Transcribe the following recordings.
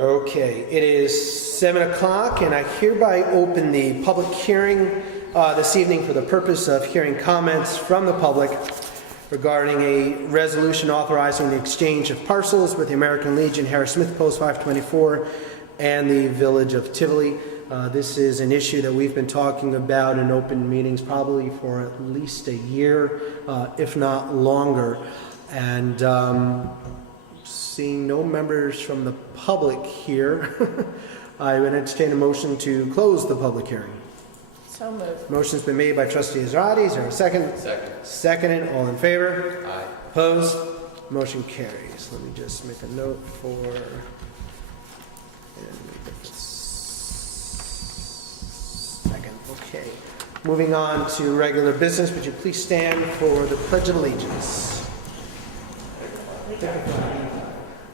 Okay, it is 7 o'clock, and I hereby open the public hearing this evening for the purpose of hearing comments from the public regarding a resolution authorizing the exchange of parcels with the American Legion, Harris Smith Post 524, and the Village of Tivoli. This is an issue that we've been talking about in open meetings probably for at least a year, if not longer. And seeing no members from the public here, I would entertain a motion to close the public hearing. So moved. Motion's been made by Trustee Israedi. Is there a second? Second. Seconded. All in favor? Aye. Opposed? Motion carries. Let me just make a note for... Second. Okay. Moving on to regular business. Would you please stand for the Pledge of Allegiance?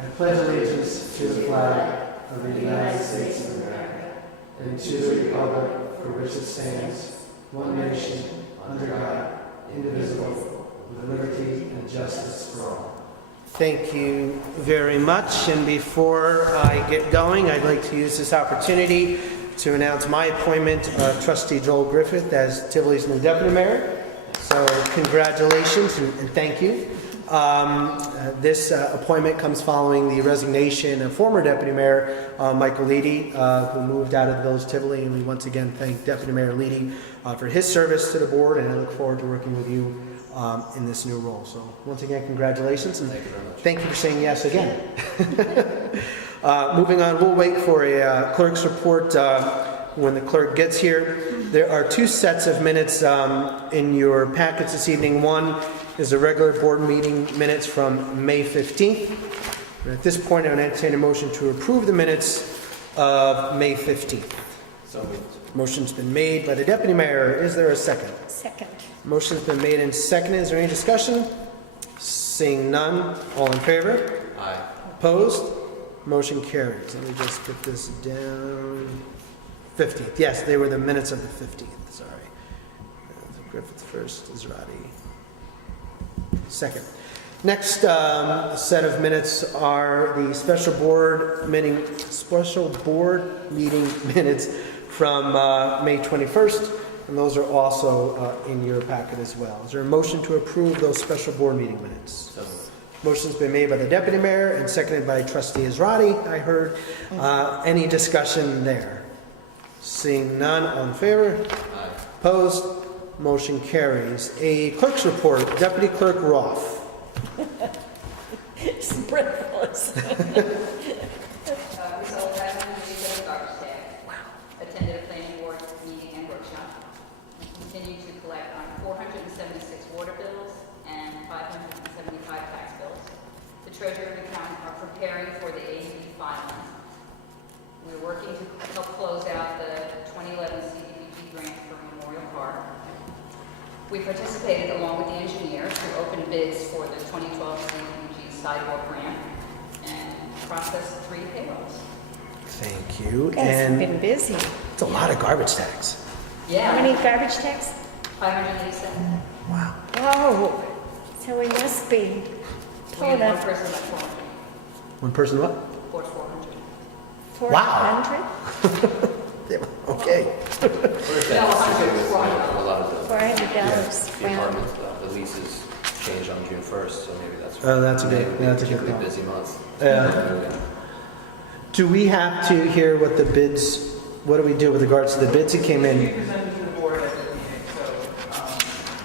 I pledge allegiance to the flag of the United States of America and to the republic for which it stands, one nation, under God, indivisible, with liberty and justice for all. Thank you very much. And before I get going, I'd like to use this opportunity to announce my appointment of Trustee Joel Griffith as Tivoli's new Deputy Mayor. So congratulations and thank you. This appointment comes following the resignation of former Deputy Mayor Michael Leedy, who moved out of the Village of Tivoli, and we once again thank Deputy Mayor Leedy for his service to the board, and I look forward to working with you in this new role. So once again, congratulations, and thank you for saying yes again. Moving on, we'll wait for a clerk's report when the clerk gets here. There are two sets of minutes in your packets this evening. One is the regular board meeting minutes from May 15th. And at this point, I would entertain a motion to approve the minutes of May 15th. So moved. Motion's been made by the Deputy Mayor. Is there a second? Second. Motion's been made and seconded. Is there any discussion? Seeing none, all in favor? Aye. Opposed? Motion carries. Let me just put this down. 15th. Yes, they were the minutes of the 15th. Sorry. Griffith first, Israedi second. Next set of minutes are the special board meeting minutes from May 21st, and those are also in your packet as well. Is there a motion to approve those special board meeting minutes? So moved. Motion's been made by the Deputy Mayor and seconded by Trustee Israedi, I heard. Any discussion there? Seeing none, all in favor? Aye. Opposed? Motion carries. A clerk's report. Deputy Clerk Roth. It's breathless. Result, having received a garbage tag. Attended a planning board meeting and workshop. Continue to collect on 476 water bills and 575 tax bills. The treasurer and accountant are preparing for the AEB filings. We're working to help close out the 2011 CDBG grant for Memorial Park. We participated along with the engineers who opened bids for the 2012 CDBG sidewalk grant and processed 3 payrolls. Thank you. You guys have And been busy. it's a lot of garbage tags. Yeah. How many garbage tags? 587. Wow. Oh, so we must be We had pulled one up person at 400. One person what? Or 400. 400? Yeah, okay. What if that has to do with a lot of the $400. Wow. apartments, the leases change on June 1st, so maybe that's. Oh, that's a good- that's a good particularly thought. busy month. Yeah. Do we have to hear what the bids, what do we do with regards to the bids that came in? You presented to the board at the meeting, so.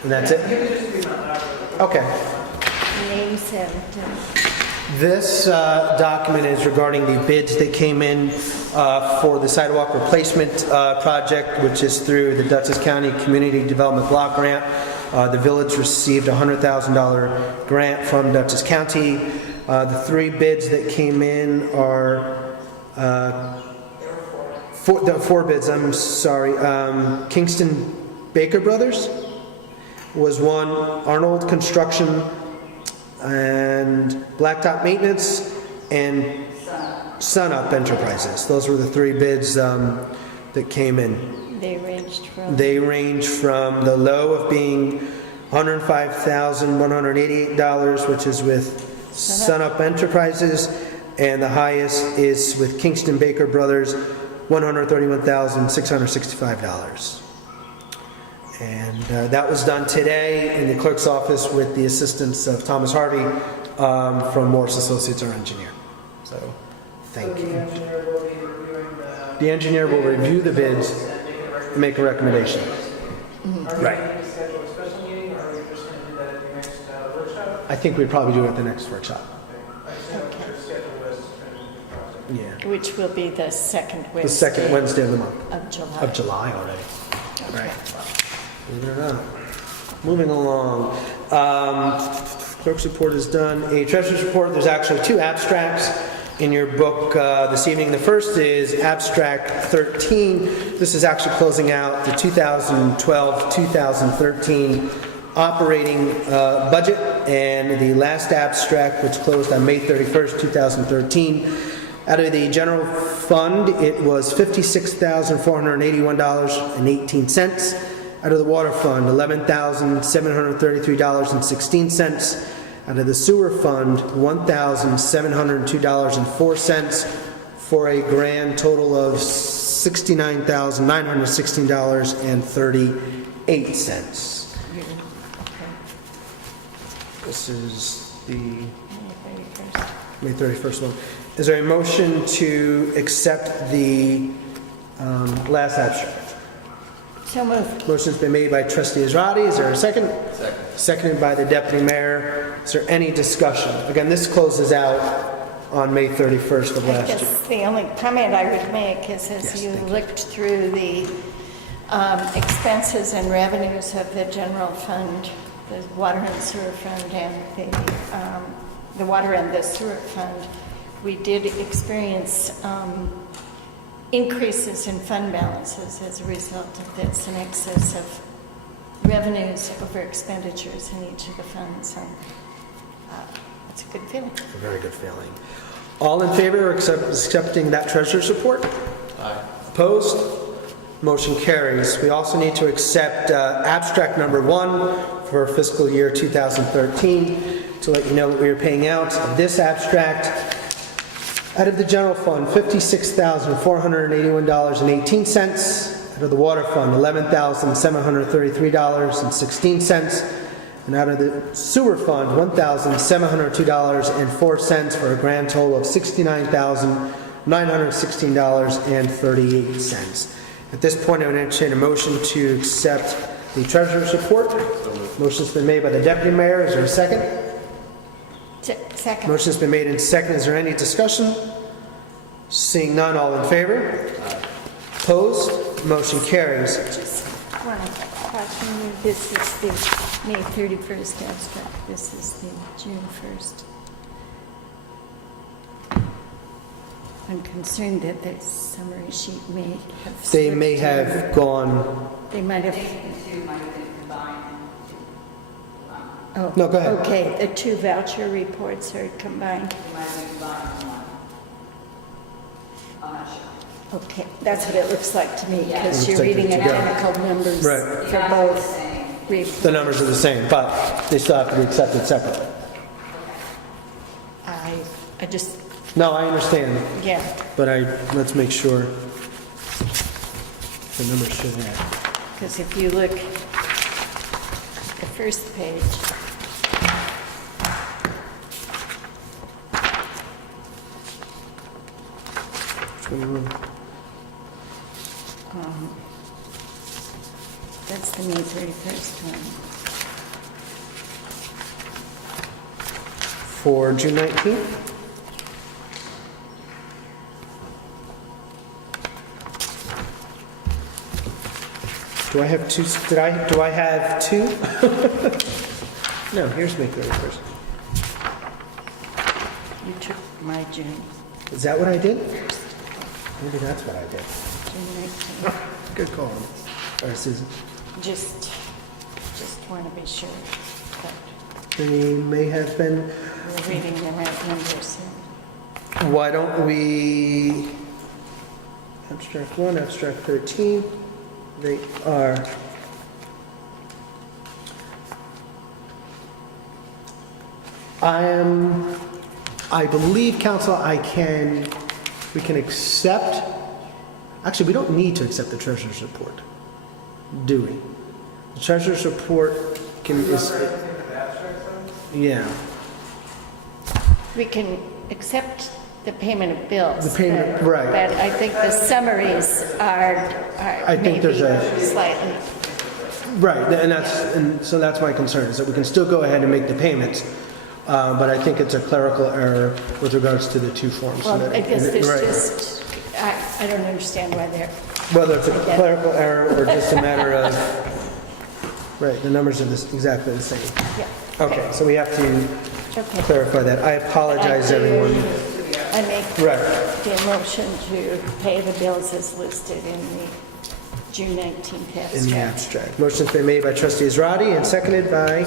And that's yeah, it? Give it just 3 months. Okay. Names and This document is regarding the bids that came in for the sidewalk replacement project, which is through the Dutchess County Community Development Block Grant. The village received a $100,000 grant from Dutchess County. The 3 bids that came in are four bids. I'm sorry. Kingston Baker Brothers was one. Arnold Construction and Blacktop Maintenance and Sunup Enterprises. Those were the 3 bids that came in. they ranged from... They range from the low of being $105,188, which is with Sunup Enterprises, and the highest is with Kingston Baker Brothers, $131,665. And that was done today in the clerk's office with the assistance of Thomas Harvey from Morris Associates, our engineer. So, thank So you. the engineer will be reviewing The engineer will review the bids and make a recommendation. Are we Right. going to schedule a special meeting, or are we just going to do that at the next workshop? I think we'd probably do it at the next workshop. Okay. I just know what your schedule was to finish the project. Yeah. Which will be the second Wednesday. The second Wednesday of the month. Of July. Of July already. Okay. Right. Believe it or not. Moving along. Clerk's report is done. A treasurer's report, there's actually two abstracts in your book this evening. The first is abstract 13. This is actually closing out the 2012-2013 operating budget, and the last abstract, which closed on May 31st, 2013. Out of the general fund, it was $56,481.18. Out of the water fund, $11,733.16. Out of the sewer fund, $1,702.04, for a grand total of $69,916.38. Okay. This is the May 31st. May 31st one. Is there a motion to accept the last abstract? So moved. Motion's been made by trustee Israedi. Is there a second? Second. Seconded by the deputy mayor. Is there any discussion? Again, this closes out on May 31st of I last year. guess the only comment I would make is Yes, as you thank you. looked through the expenses and revenues of the general fund, the water and sewer fund, and the water and the sewer fund, we did experience increases in fund balances as a result of this, in excess of revenues over expenditures in each of the funds. So it's a good feeling. A very good feeling. All in favor of accepting that treasurer's report? Aye. Opposed? Motion carries. We also need to accept abstract number 1 for fiscal year 2013. To let you know what we are paying out of this abstract. Out of the general fund, $56,481.18. Out of the water fund, $11,733.16. And out of the sewer fund, $1,702.04, for a grand total of $69,916.38. At this point, I would entertain a motion to accept the treasurer's report. Motion's been made by the deputy mayor. Is there a second? Second. Motion's been made and seconded. Is there any discussion? Seeing none, all in favor? Opposed? Motion carries. Just want to caution you, this is the May 31st abstract, this is the June 1st. I'm concerned that the summary sheet may have... They may slipped have over. gone... They might I have... think the two might have been combined into, Oh, No, go ahead. okay, the two voucher reports are combined. they might have been combined in one. I'm not sure. Okay, that's what it looks like to me, because Looks you're like reading they're together. identical numbers Right. for Yeah, both it's the same. reports. The numbers are the same, but they still have to be accepted separately. I just, No, I understand, yeah, but let's make sure the numbers should have. because if you look at the first page, that's the May 31st one. For June 19th? Do I have two, do I have two? No, here's May 31st. You took my June, Is that what I did? Maybe that's what I did. June 19th. Good call. Or Susan. Just want to be sure that They may have been, we're reading the right numbers. why don't we, abstract 1, abstract 13, they are, I believe, council, we can accept, actually, we don't need to accept the treasurer's report, do we? The treasurer's report yeah. We can accept the payment of bills. The payment, but- right. But I think the summaries are I think there's maybe slightly. Right, and so that's my concern, is that we can still go ahead and make the payments, but I think it's a clerical error with regards to the two forms. Well, I guess there's Right. just, I don't understand why they're, Whether it's a clerical error or just a matter of, right, the numbers are exactly the same. yeah. Okay, so we have to Okay. clarify that. I apologize, everyone. I make Right. the motion to pay the bills as listed in the June 19th In the abstract. abstract. Motion's been made by trustee Israedi and seconded by,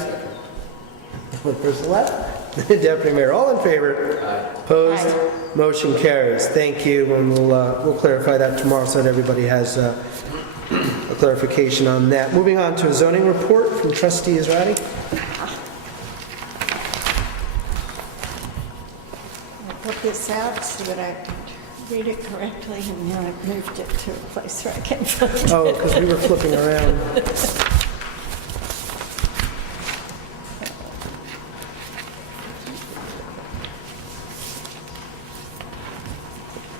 one person left, Deputy Mayor. All in favor? Aye. Opposed? Aye. Motion carries. Thank you, and we'll clarify that tomorrow so that everybody has a clarification on that. Moving on to a zoning report from trustee Israedi. I put this out so that I could read it correctly, and now I've moved it to a place where I can find it. Oh, because we were flipping around.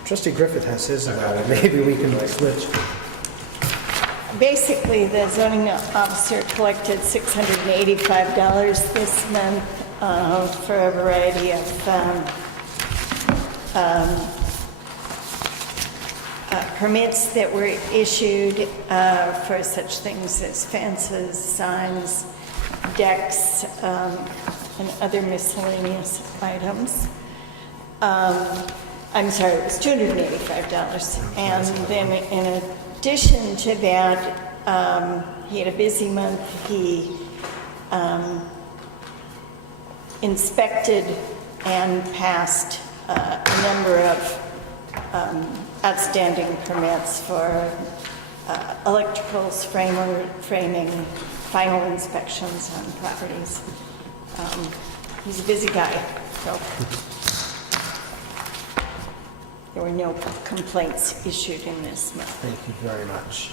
Trustee Griffith has his about it. Maybe we can switch. Basically, the zoning officer collected $685 this month for a variety of permits that were issued for such things as fences, signs, decks, and other miscellaneous items. I'm sorry, it was $285. And then in addition to that, he had a busy month. He inspected and passed a number of outstanding permits for electricals, framing, final inspections on properties. He's a busy guy, so there were no complaints issued in this month. Thank you very much.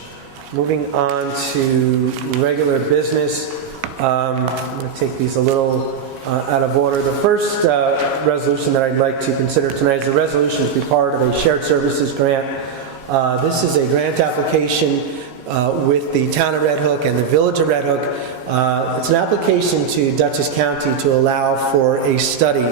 Moving on to regular business. I'm going to take these a little out of order. The first resolution that I'd like to consider tonight is a resolution to be part of a shared services grant. This is a grant application with the town of Red Hook and the village of Red Hook. It's an application to Dutchess County to allow for a study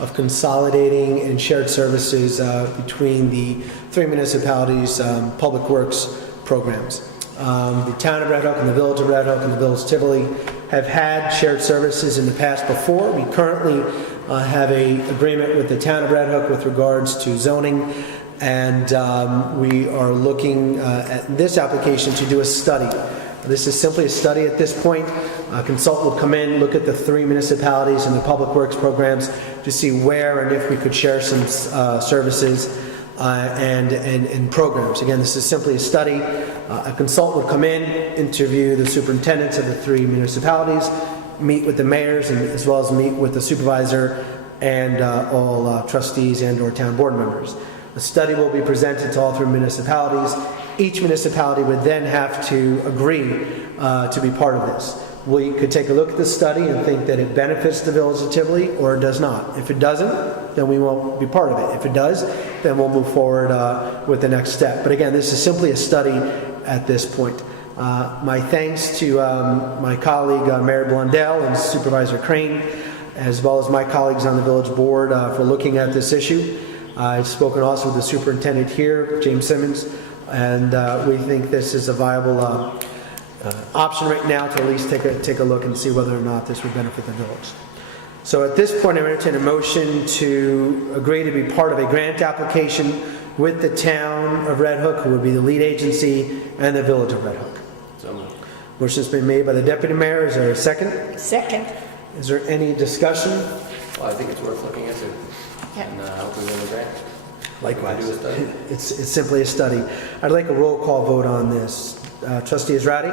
of consolidating and shared services between the three municipalities' public works programs. The town of Red Hook and the village of Red Hook and the village of Tivoli have had shared services in the past before. We currently have an agreement with the town of Red Hook with regards to zoning, and we are looking at this application to do a study. This is simply a study at this point. A consultant will come in, look at the three municipalities and the public works programs to see where and if we could share some services and programs. Again, this is simply a study. A consultant will come in, interview the superintendents of the three municipalities, meet with the mayors, and as well as meet with the supervisor and all trustees and or town board members. The study will be presented to all three municipalities. Each municipality would then have to agree to be part of this. We could take a look at the study and think that it benefits the village of Tivoli or it does not. If it doesn't, then we won't be part of it. If it does, then we'll move forward with the next step. But again, this is simply a study at this point. My thanks to my colleague Mayor Blondell and Supervisor Crane, as well as my colleagues on the village board for looking at this issue. I've spoken also with the superintendent here, James Simmons, and we think this is a viable option right now to at least take a look and see whether or not this would benefit the village. So at this point, I entertain a motion to agree to be part of a grant application with the town of Red Hook, who would be the lead agency, and the village of Red Hook. So moved. Motion's been made by the deputy mayor. Is there a second? Second. Is there any discussion? Well, I think it's worth looking into, Yeah. and hopefully win the grant. Likewise. Do a study. It's simply a study. I'd like a roll call vote on this. Trustee Israedi?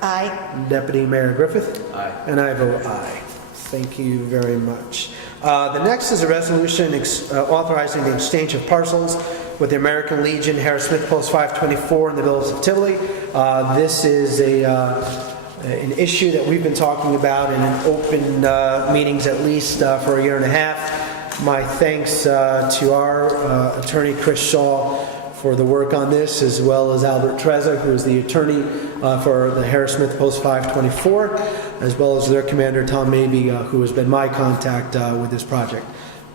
Aye. Deputy Mayor Griffith? Aye. And I vote aye. Thank you very much. The next is a resolution authorizing the exchange of parcels with the American Legion, Harris Smith Post 524 in the village of Tivoli. This is an issue that we've been talking about in open meetings at least for a year and a half. My thanks to our attorney, Chris Shaw, for the work on this, as well as Albert Trezza, who is the attorney for the Harris Smith Post 524, as well as their commander, Tom Mabey, who has been my contact with this project.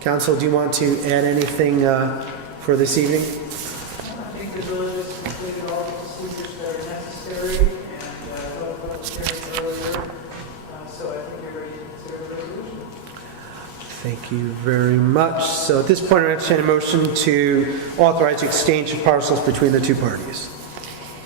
Council, do you want to add anything for this evening? I think the village has completed all the procedures that are necessary, and held a public hearing earlier, so I think you're ready to consider the resolution. Thank you very much. So at this point, I entertain a motion to authorize the exchange of parcels between the two parties.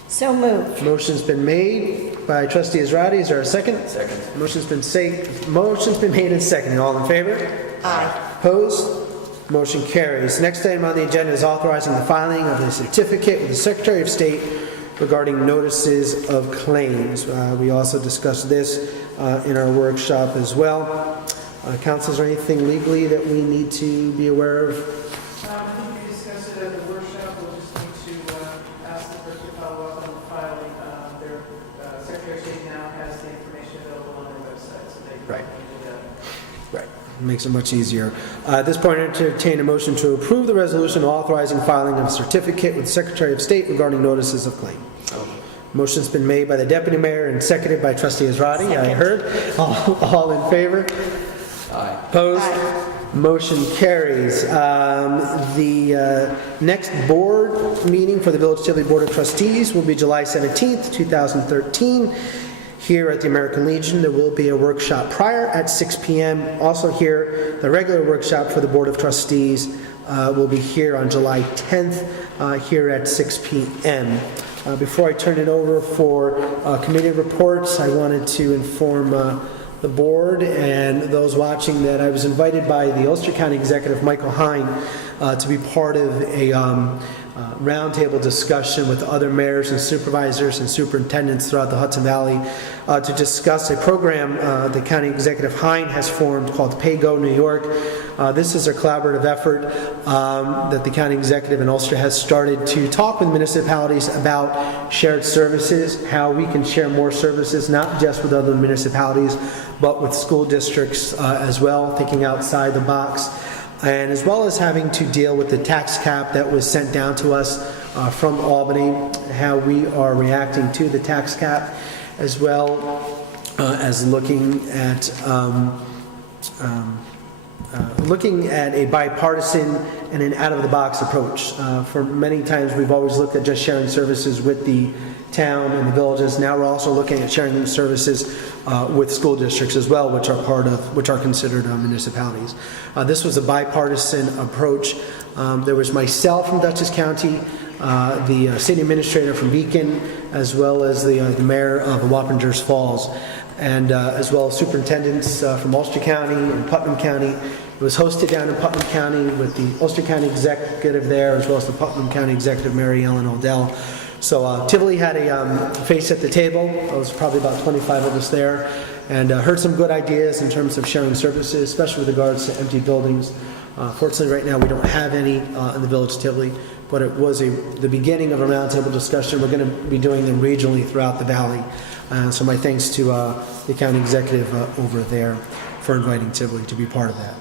So moved. Motion's been made by Trustee Israedi. Is there a second? Second. Motion's been made and seconded. All in favor? Aye. Opposed? Motion carries. Next item on the agenda is authorizing the filing of a certificate with the Secretary of State regarding notices of claims. We also discussed this in our workshop as well. Council, is there anything legally that we need to be aware of? I think we discussed it at the workshop. We'll just need to ask the clerk to follow up on the filing. Their Secretary of State now has the information available on their website, so they can Right. do that. Right. Makes it much easier. At this point, I entertain a motion to approve the resolution authorizing filing of a certificate with the Secretary of State regarding notices of claim. Motion's been made by the Deputy Mayor and seconded by Trustee Israedi. I Second. heard. All in favor? Aye. Opposed? Aye. Motion carries. The next board meeting for the Village of Tivoli Board of Trustees will be July 17th, 2013. Here at the American Legion, there will be a workshop prior at 6 p.m. Also here, the regular workshop for the Board of Trustees will be here on July 10th, here at 6 p.m. Before I turn it over for committee reports, I wanted to inform the board and those watching that I was invited by the Ulster County Executive, Michael Hine, to be part of a roundtable discussion with other mayors and supervisors and superintendents throughout the Hudson Valley to discuss a program the County Executive Hine has formed called Pay Go New York. This is a collaborative effort that the County Executive in Ulster has started to talk with municipalities about shared services, how we can share more services, not just with other municipalities, but with school districts as well, thinking outside the box. And as well as having to deal with the tax cap that was sent down to us from Albany, how we are reacting to the tax cap, as well as looking at a bipartisan and an out-of-the-box approach. For many times, we've always looked at just sharing services with the town and the villages. Now we're also looking at sharing services with school districts as well, which are considered municipalities. This was a bipartisan approach. There was myself from Dutchess County, the city administrator from Beacon, as well as the mayor of Wappingers Falls, and as well as superintendents from Ulster County and Putnam County. It was hosted down in Putnam County with the Ulster County executive there, as well as the Putnam County executive, Mary Ellen Odell. So Tivoli had a face at the table. There was probably about 25 of us there, and heard some good ideas in terms of sharing services, especially with regards to empty buildings. Fortunately, right now we don't have any in the village of Tivoli, but it was the beginning of a roundtable discussion. We're going to be doing them regionally throughout the valley. So my thanks to the county executive over there for inviting Tivoli to be part of that.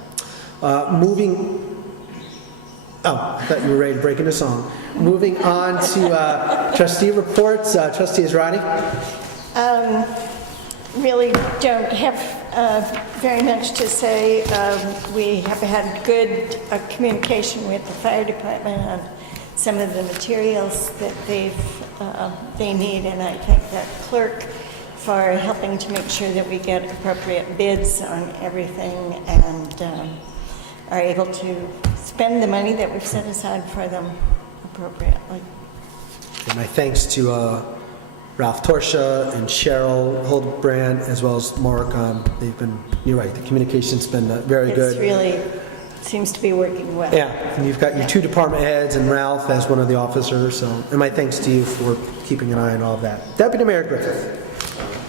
I thought you were ready to break into song. Moving on to trustee reports. Trustee Israedi. Really don't have very much to say. We have had good communication with the fire department on some of the materials that they need, and I thank that clerk for helping to make sure that we get appropriate bids on everything and are able to spend the money that we've set aside for them appropriately. And my thanks to Ralph Torsha and Cheryl Holdbrand, as well as Mark. They've been, you're right, the communication's been very good. It's really seems to be working well. Yeah, and you've got your two department heads and Ralph as one of the officers. So, and my thanks to you for keeping an eye on all of that. Deputy Mayor Griffith.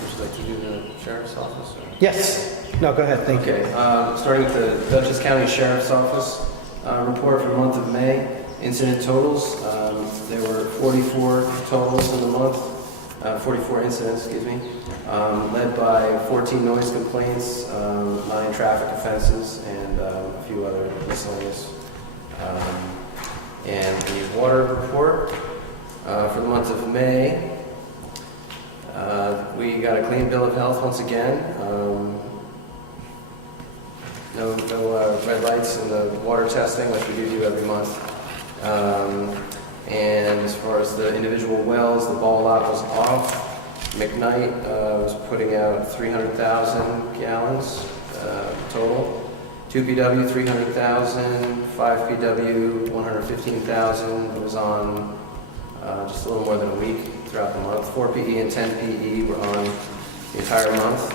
Would you like to do the sheriff's office? Or? Yes. No, go ahead, thank you. Okay, starting with the Dutchess County Sheriff's Office report for the month of May. Incident totals, there were 44 totals in the month, 44 incidents, excuse me, led by 14 noise complaints, 9 traffic offenses, and a few other miscellaneous. And the water report for the month of May, we got a clean bill of health once again. No red lights in the water testing like we do every month. And as far as the individual wells, the ball lot was off. McKnight was putting out 300,000 gallons total. 2 PW 300,000, 5 PW 115,000. It was on just a little more than a week throughout the month. 4 PE and 10 PE were on the entire month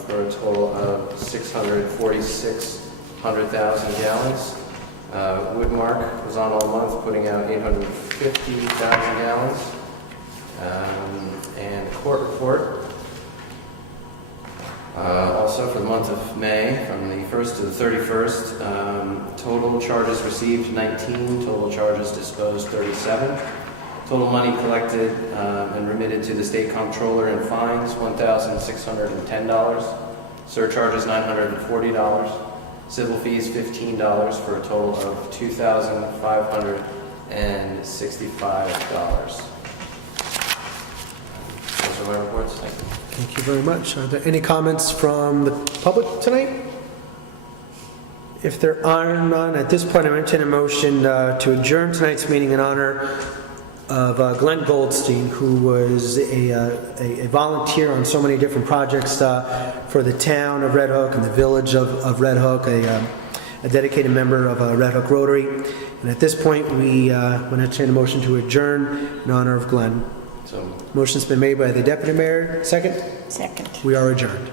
for a total of 646,000 gallons. Woodmark was on all month, putting out 850,000 gallons. And the court report, also for the month of May, from the 1st to the 31st, total charges received 19, total charges disposed 37. Total money collected and remitted to the state comptroller in fines, $1,610. Surcharges, $940. Civil fees, $15, for a total of $2,565. Those are my reports. Thank you. Thank you very much. Are there any comments from the public tonight? If there are none, at this point I entertain a motion to adjourn tonight's meeting in honor of Glenn Goldstein, who was a volunteer on so many different projects for the town of Red Hook and the village of Red Hook, a dedicated member of Red Hook Rotary. And at this point, we want to entertain a motion to adjourn in honor of Glenn. So Motion's been made by the deputy mayor. Second? Second. We are adjourned.